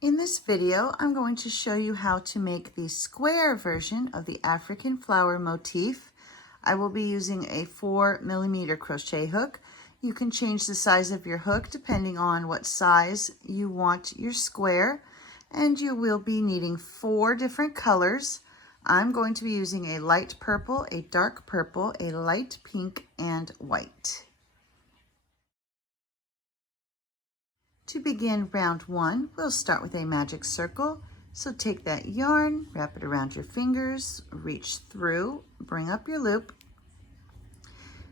In this video, I'm going to show you how to make the square version of the African flower motif. I will be using a 4mm crochet hook. You can change the size of your hook depending on what size you want your square, and you will be needing 4 different colors. I'm going to be using a light purple, a dark purple, a light pink, and white. To begin round 1, we'll start with a magic circle. So take that yarn, wrap it around your fingers, reach through, bring up your loop,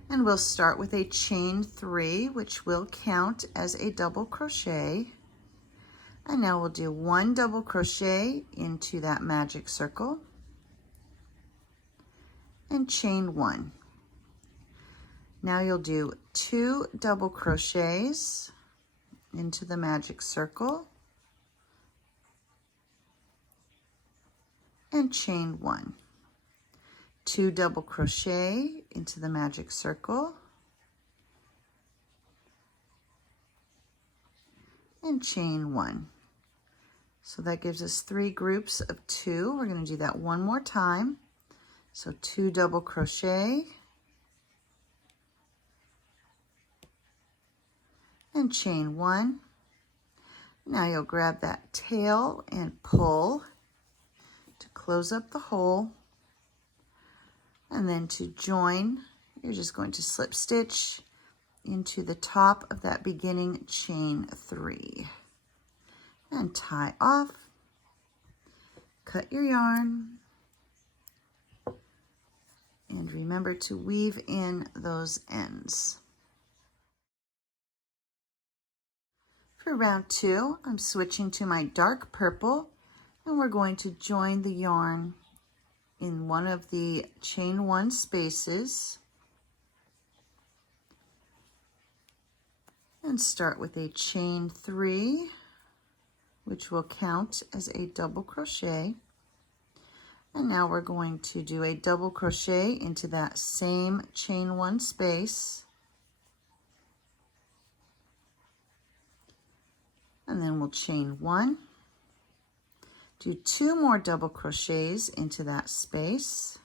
and we'll start with a chain 3, which will count as a double crochet. And now we'll do 1 double crochet into that magic circle and chain 1. Now you'll do 2 double crochets into the magic circle and chain 1. 2 double crochet into the magic circle and chain 1. So that gives us 3 groups of 2. We're going to do that one more time. So 2 double crochet and chain 1. Now you'll grab that tail and pull to close up the hole, and then to join, you're just going to slip stitch into the top of that beginning chain 3 and tie off. Cut your yarn and remember to weave in those ends. For round 2, I'm switching to my dark purple, and we're going to join the yarn in one of the chain 1 spaces and start with a chain 3, which will count as a double crochet. And now we're going to do a double crochet into that same chain 1 space. And then we'll chain 1, do 2 more double crochets into that space,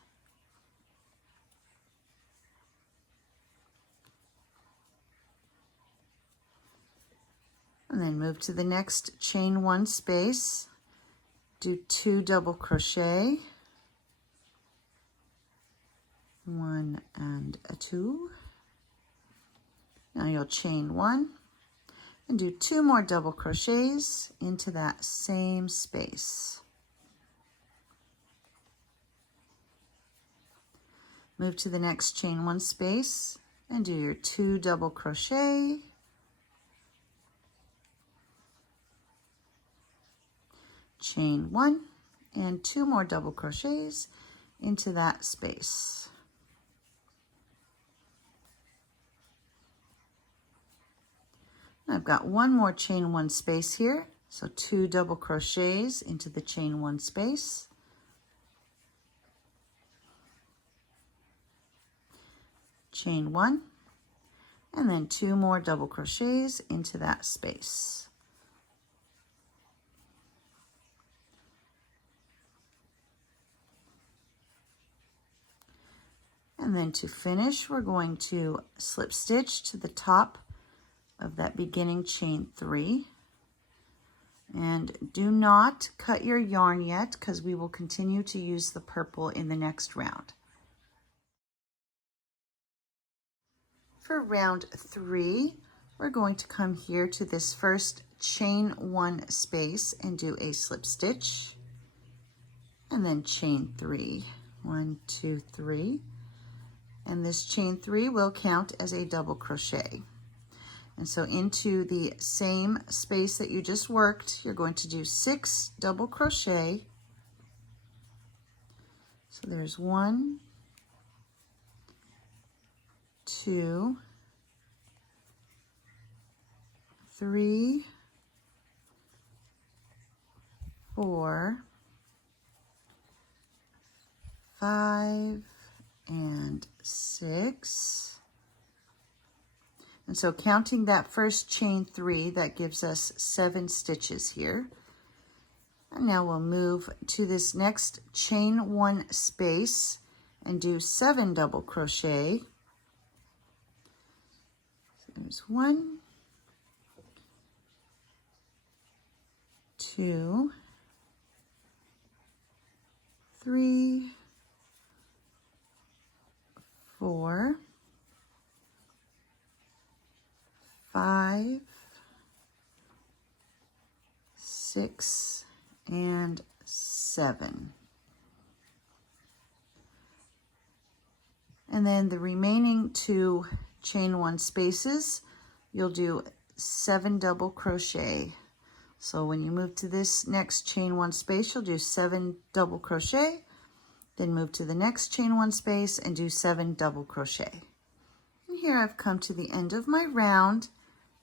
and then move to the next chain 1 space, do 2 double crochet, 1 and a 2. Now you'll chain 1 and do 2 more double crochets into that same space. Move to the next chain 1 space and do your 2 double crochet, chain 1, and 2 more double crochets into that space. I've got 1 more chain 1 space here, so 2 double crochets into the chain 1 space, chain 1, and then 2 more double crochets into that space. And then to finish, we're going to slip stitch to the top of that beginning chain 3, and do not cut your yarn yet because we will continue to use the purple in the next round. For round 3, we're going to come here to this first chain 1 space and do a slip stitch and then chain 3, 1, 2, 3, and this chain 3 will count as a double crochet. And so into the same space that you just worked, you're going to do 6 double crochet. So there's 1, 2, 3, 4, 5, and 6. And so counting that first chain 3, that gives us 7 stitches here. And now we'll move to this next chain 1 space and do 7 double crochet. So there's 1, 2, 3, 4, 5, 6, and 7. And then the remaining 2 chain 1 spaces, you'll do 7 double crochet. So when you move to this next chain 1 space, you'll do 7 double crochet, then move to the next chain 1 space and do 7 double crochet. And here I've come to the end of my round,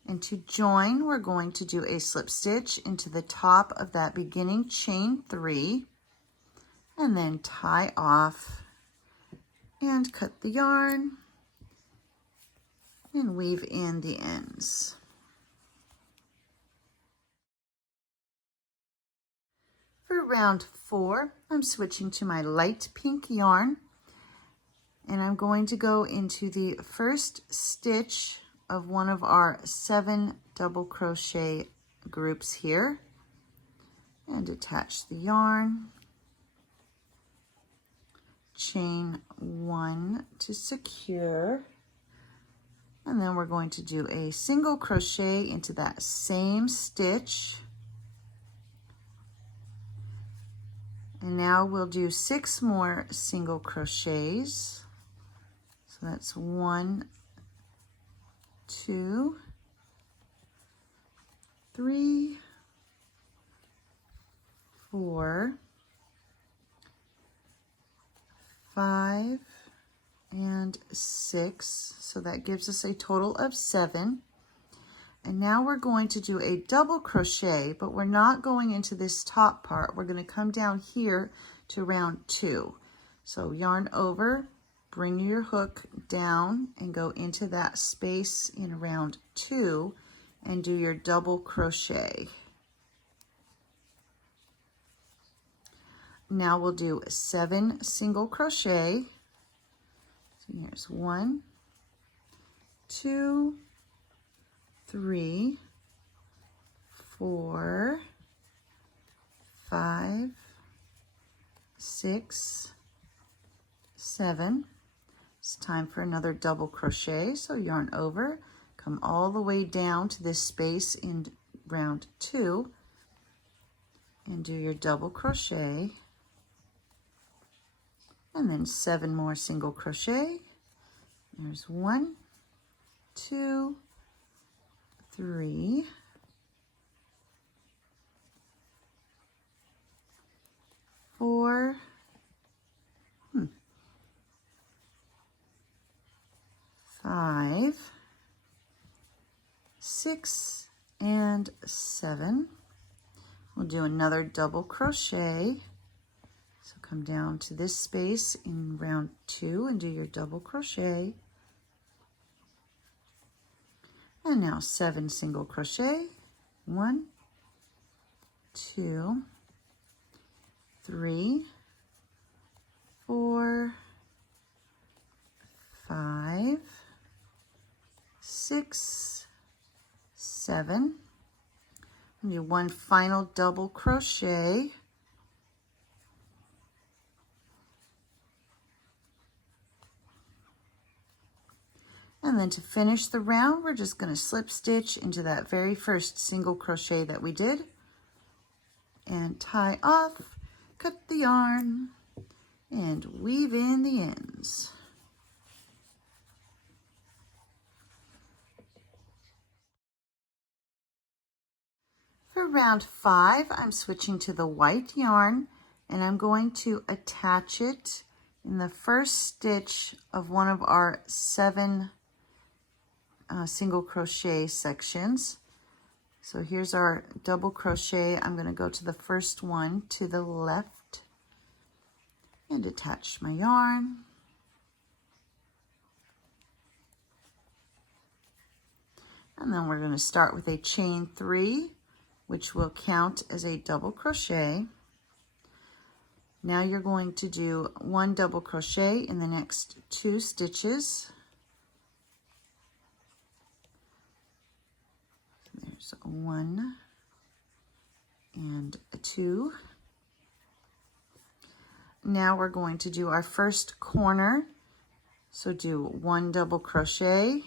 and to join, we're going to do a slip stitch into the top of that beginning chain 3, and then tie off and cut the yarn and weave in the ends. For round 4, I'm switching to my light pink yarn, and I'm going to go into the first stitch of one of our 7 double crochet groups here and attach the yarn, chain 1 to secure, and then we're going to do a single crochet into that same stitch. And now we'll do 6 more single crochets. So that's 1, 2, 3, 4, 5, and 6. So that gives us a total of 7. And now we're going to do a double crochet, but we're not going into this top part. We're going to come down here to round 2. So yarn over, bring your hook down and go into that space in round 2 and do your double crochet. Now we'll do 7 single crochet. So here's 1, 2, 3, 4, 5, 6, 7. It's time for another double crochet. So yarn over, come all the way down to this space in round 2 and do your double crochet, and then 7 more single crochet. There's 1, 2, 3, 4, 5, 6, and 7. We'll do another double crochet. So come down to this space in round 2 and do your double crochet. And now 7 single crochet. 1, 2, 3, 4, 5, 6, 7. And do one final double crochet. And then to finish the round, we're just going to slip stitch into that very first single crochet that we did and tie off, cut the yarn, and weave in the ends. For round 5, I'm switching to the white yarn, and I'm going to attach it in the first stitch of one of our 7 single crochet sections. So here's our double crochet. I'm going to go to the first one to the left and attach my yarn. And then we're going to start with a chain 3 which will count as a double crochet. Now you're going to do 1 double crochet in the next 2 stitches. There's 1 and a 2. Now we're going to do our first corner. So do 1 double crochet,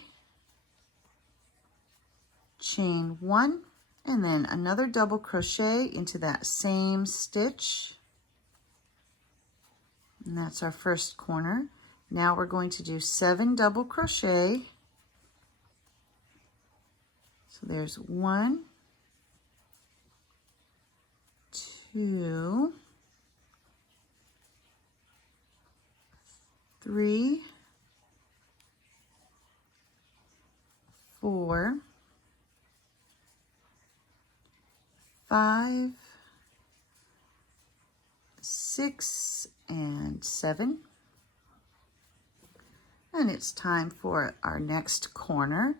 chain 1, and then another double crochet into that same stitch. And that's our first corner. Now we're going to do 7 double crochet. So there's 1, 2, 3, 4, 5, 6, and 7. And it's time for our next corner.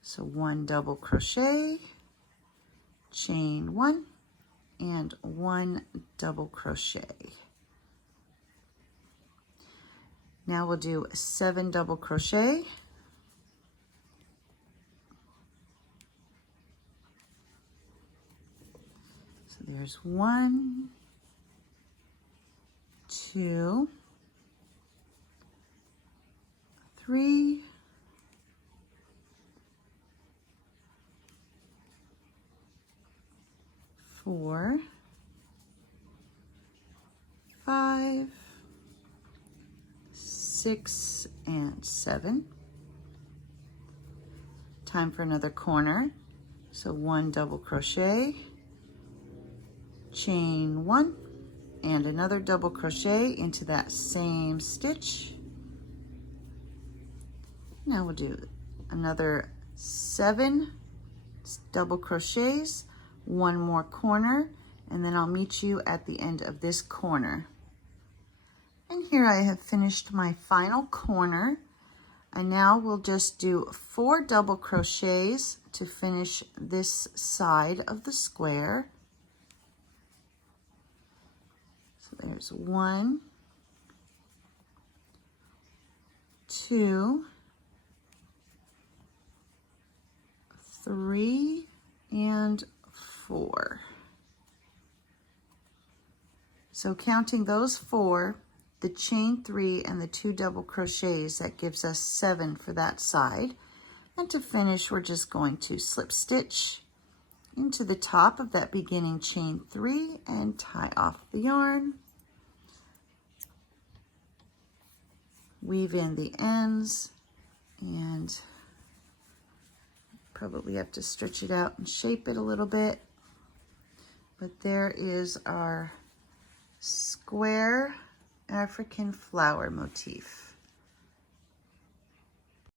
So 1 double crochet, chain 1, and 1 double crochet. Now we'll do 7 double crochet. So there's 1, 2, 3, 4, 5, 6, and 7. Time for another corner. So 1 double crochet, chain 1, and another double crochet into that same stitch. Now we'll do another 7 double crochets, 1 more corner, and then I'll meet you at the end of this corner. And here I have finished my final corner. And now we'll just do 4 double crochets to finish this side of the square. So there's 1, 2, 3, and 4. So counting those 4, the chain 3 and the 2 double crochets, that gives us 7 for that side. And to finish, we're just going to slip stitch into the top of that beginning chain 3 and tie off the yarn. Weave in the ends, and probably have to stretch it out and shape it a little bit. But there is our Square African Flower Motif.